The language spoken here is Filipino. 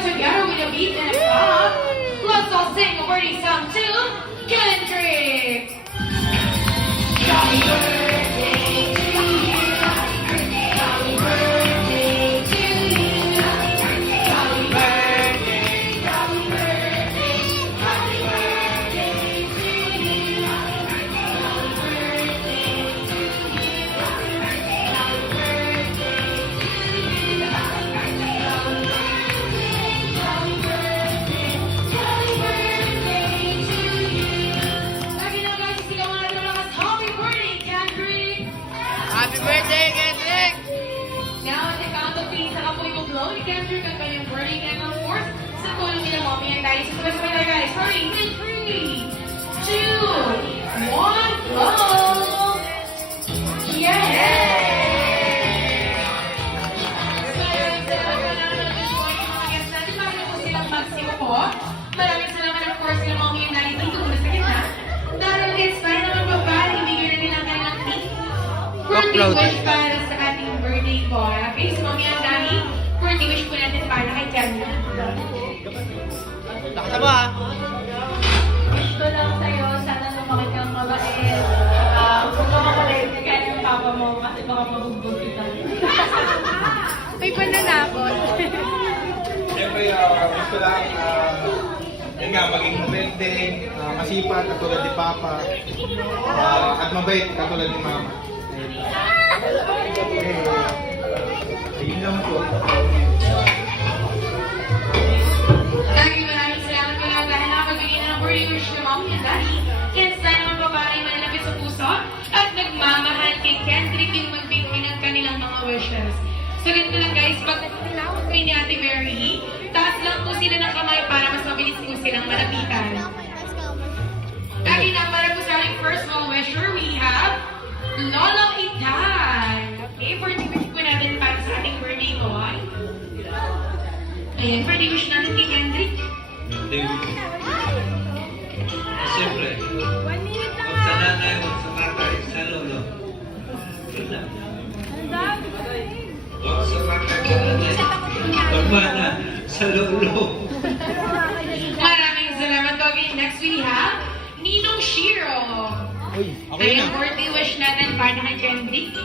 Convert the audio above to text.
all together with a beat and a clap. Let's all sing a birthday song to Kendrick. Happy birthday to you. Happy birthday to you. Happy birthday, happy birthday, happy birthday to you. Happy birthday to you. Happy birthday, Kendrick! Now, at the count of three, saka po i-blow ni Kendrick ang kanyang birthday cake, of course, sa tulong nila mommy and daddy. So, sabay tayo guys. Starting in 3, 2, 1, blow! Yay! Maraming salamat of course kay mommy and daddy dito muna sa gitna. Dahil it's time naman pa ba, ibigay na nila ang kanilang birthday wish para sa ating birthday boy. Okay, so mommy and daddy, birthday wish po natin para kay Kendrick. Lakas mo ha! Wish ko lang sa'yo, sana lumaki kang mabait. Kung ka makulit, kaya yung papa mo kasi baka mabugbog kita. May pananakot. Siyempre, gusto lang, yun nga, maging mabente, masipag, katulad ni Papa, at mabait, katulad ni Mama. Ayun lang po. Maraming salamat po lang dahil nakapagbigay na ng birthday wish ni mommy and daddy. Kaya sana naman babae manalapit sa puso at nagmamahal kay Kendrick yung magbigay ng kanilang mga wishes. So ganito lang guys, pag tinawag kayo ni Ate Mary, taas lang po sila ng kamay para mas mabilis po silang malapitan. Dahil na para po sa ating first well-wisher, we have Lola Itay. Okay, birthday wish po natin para sa ating birthday boy. Ayan, birthday wish natin kay Kendrick. Siyempre, huwag sa nanay, huwag sa tatay, sa lolo. Huwag sa tatay, sa nanay. Huwag mana, sa lolo. Maraming salamat, Bobby. Next we have Ninong Shiro. Uy, okay Ayan, na. birthday wish natin para kay Kendrick.